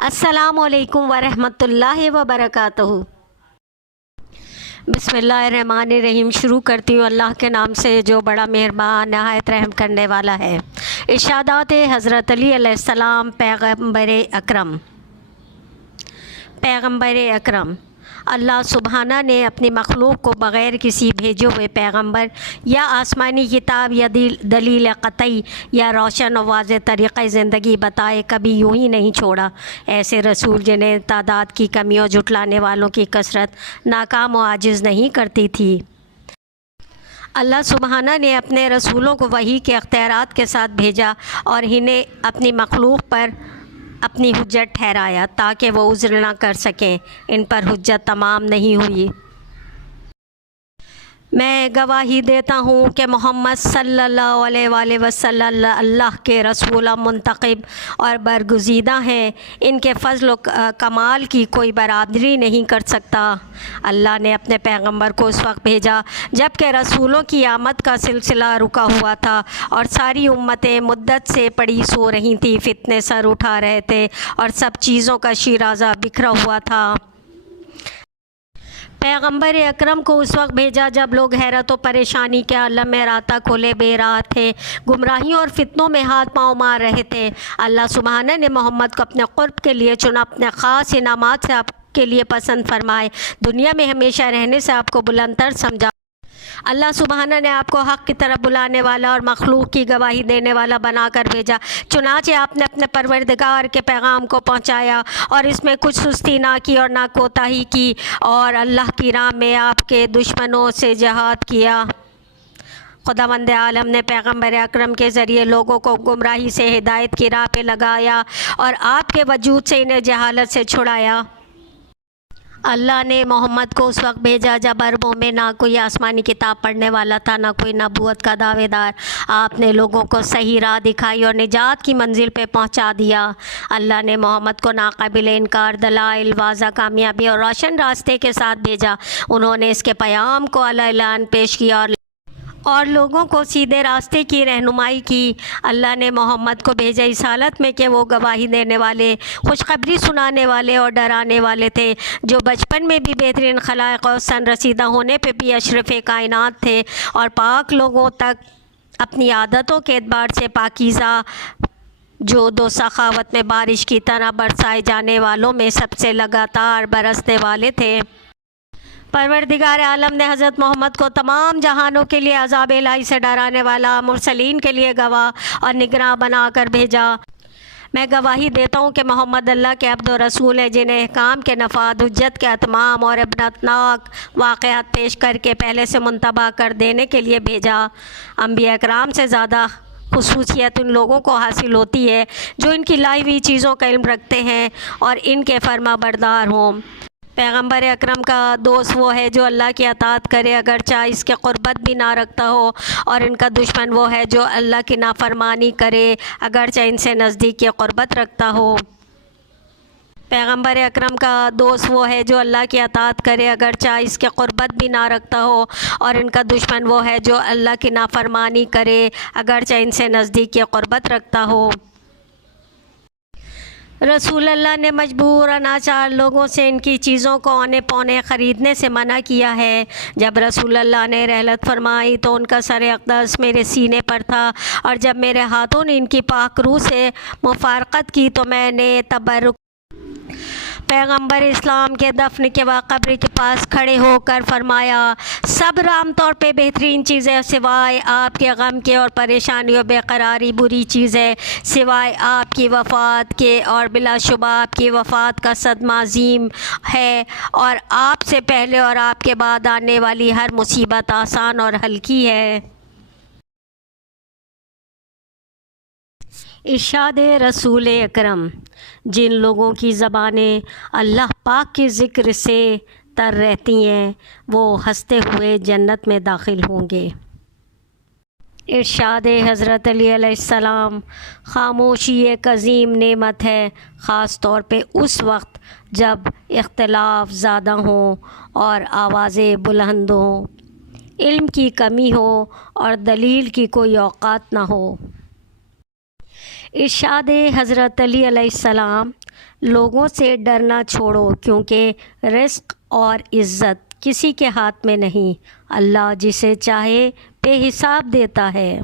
अस्सलामु अलैकुम वरहमतुल्लाहि वबरकातुहू। बिस्मिल्लाहिर्रहमानिर्रहीम। शुरू करती हूँ अल्लाह के नाम से जो बड़ा मेहरबान नहायत रहम करने वाला है। इरशादात हज़रत अली अलैहिस्सलाम पैगम्बर अकरम। अल्लाह सुबहाना ने अपनी मखलूक को बग़ैर किसी भेजे हुए पैगंबर या आसमानी किताब या दलील क़तई या रोशन और वाज़ेह तरीक़े ज़िंदगी बताए कभी यूं ही नहीं छोड़ा। ऐसे रसूल जिन्हें तादाद की कमी और जुटलाने वालों की कसरत नाकाम और आजिज़ नहीं करती थी। अल्लाह सुबहाना ने अपने रसूलों को वही के अख्तियारात के साथ भेजा और इन्हें अपनी मखलूक पर अपनी हुज्जत ठहराया ताकि वो उज़्र ना कर सकें। इन पर हुज्जत तमाम नहीं हुई। मैं गवाही देता हूँ कि मोहम्मद सल्लल्लाहु अलैहि वसल्लम अल्लाह के रसूल मुंतखब और बरगुज़ीदा हैं। इनके फ़ज़ल कमाल की कोई बराबरी नहीं कर सकता। अल्लाह ने अपने पैगंबर को उस वक्त भेजा जबकि रसूलों की आमद का सिलसिला रुका हुआ था और सारी उम्मतें मुद्दत से पड़ी सो रही थी, फितने सर उठा रहे थे और सब चीज़ों का शिराज़ा बिखरा हुआ था। पैगंबर अकरम को उस वक्त भेजा जब लोग हैरत और परेशानी के आलम में राता खोले बेराह थे, गुमराहियों और फितनों में हाथ पाँव मार रहे थे। अल्लाह सुबहाना ने मोहम्मद को अपने क़ुर्ब के लिए चुना, अपने ख़ास इनामात से आपके लिए पसंद फरमाए, दुनिया में हमेशा रहने से आपको बुलंदतर समझा। अल्लाह सुबहाना ने आपको हक़ की तरफ बुलाने वाला और मखलूक की गवाही देने वाला बनाकर भेजा। चुनाचे आपने अपने परवरदिगार के पैगाम को पहुँचाया और इसमें कुछ सुस्ती ना की और ना कोताही की और अल्लाह की राह में आपके दुश्मनों से जहाद किया। खुदावंद आलम ने पैगम्बर अकरम के ज़रिए लोगों को गुमराही से हिदायत की राह पे लगाया और आपके वजूद से इन्हें जहालत से छुड़ाया। अल्लाह ने मोहम्मद को उस वक्त भेजा जब अरबों में ना कोई आसमानी किताब पढ़ने वाला था, ना कोई नबूवत का दावेदार। आपने लोगों को सही राह दिखाई और निजात की मंजिल पे पहुंचा दिया। अल्लाह ने मोहम्मद को नाकाबिल इनकार दलाइल वाज़ा कामयाबी और रोशन रास्ते के साथ भेजा। उन्होंने इसके पैगाम को अला-ऐलान पेश किया और लोगों को सीधे रास्ते की रहनुमाई की। अल्लाह ने मोहम्मद को भेजा इस हालत में कि वो गवाही देने वाले, खुशखबरी सुनाने वाले और डराने वाले थे, जो बचपन में भी बेहतरीन खलाइक और सन रसीदा होने पे भी अशरफ कायनात थे और पाक लोगों तक अपनी आदतों के एतबार से पाकीज़ा, जो दो सखावत में बारिश की तरह बरसाए जाने वालों में सबसे लगातार बरसने वाले थे। परवरदिगार आलम ने हज़रत मोहम्मद को तमाम जहानों के लिए अज़ाब इलाही से डराने वाला, मुरसलीन के लिए गवाह और निगरां बना कर भेजा। मैं गवाही देता हूँ कि मोहम्मद अल्लाह के अब्द और रसूल है, जिन्हें अहकाम के नफ़ाद, हुज्जत के अतमाम और इबरतनाक वाक़यात पेश करके पहले से मुंतबा कर देने के लिए भेजा। अंबिया कराम से ज़्यादा खुसूसियत उन लोगों को हासिल होती है जो इनकी लाई हुई चीज़ों का इल्म रखते हैं और इनके फरमा बरदार हों। पैगम्बर अकरम का दोस्त वो है जो अल्लाह की अताअत करे अगरचा इसके क़ुर्बत भी ना रखता हो, और इनका दुश्मन वो है जो अल्लाह की नाफरमानी करे अगरचा इनसे नज़दीक या क़ुर्बत रखता हो। पैगम्बर अकरम का दोस्त वो है जो अल्लाह की अताअत करे अगरचा इसके क़ुर्बत भी ना रखता हो, और इनका दुश्मन वो है जो अल्लाह की नाफरमानी करे अगरचा इनसे नज़दीक या क़ुर्बत रखता हो। रसूल अल्लाह ने मजबूर अनाचार लोगों से इनकी चीज़ों को औने पौने ख़रीदने से मना किया है। जब रसूल अल्लाह ने रहलत फरमाई तो उनका सर अक़दस मेरे सीने पर था, और जब मेरे हाथों ने इनकी पाक रूह से मुफ़ारक़त की तो मैंने तबर्रुक पैगम्बर इस्लाम के दफन के बाद कब्र के पास खड़े होकर फरमाया, सब्र आम तौर पे बेहतरीन चीज़ है सिवाय आपके गम के, और परेशानी और बेकरारी बुरी चीज़ है सिवाय आपकी वफ़ात के, और बिलाशुबा आपकी वफ़ात का सदमा अज़ीम है, और आपसे पहले और आपके बाद आने वाली हर मुसीबत आसान और हल्की है। इरशाद रसूल अकरम। जिन लोगों की ज़बानें अल्लाह पाक के ज़िक्र से तर रहती हैं वो हंसते हुए जन्नत में दाखिल होंगे। इरशाद हज़रत अली अलैहिस्सलाम। ख़ामोशी एक अज़ीम नेमत है, ख़ास तौर पे उस वक्त जब इख्तिलाफ़ ज़्यादा हों और आवाज़ें बुलंद हों, इल्म की कमी हो और दलील की कोई औकात ना हो। ارشاد حضرت علی علیہ السلام، لوگوں سے ڈرنا چھوڑو کیونکہ رزق اور عزت کسی کے ہاتھ میں نہیں، اللہ جسے چاہے بے حساب دیتا ہے۔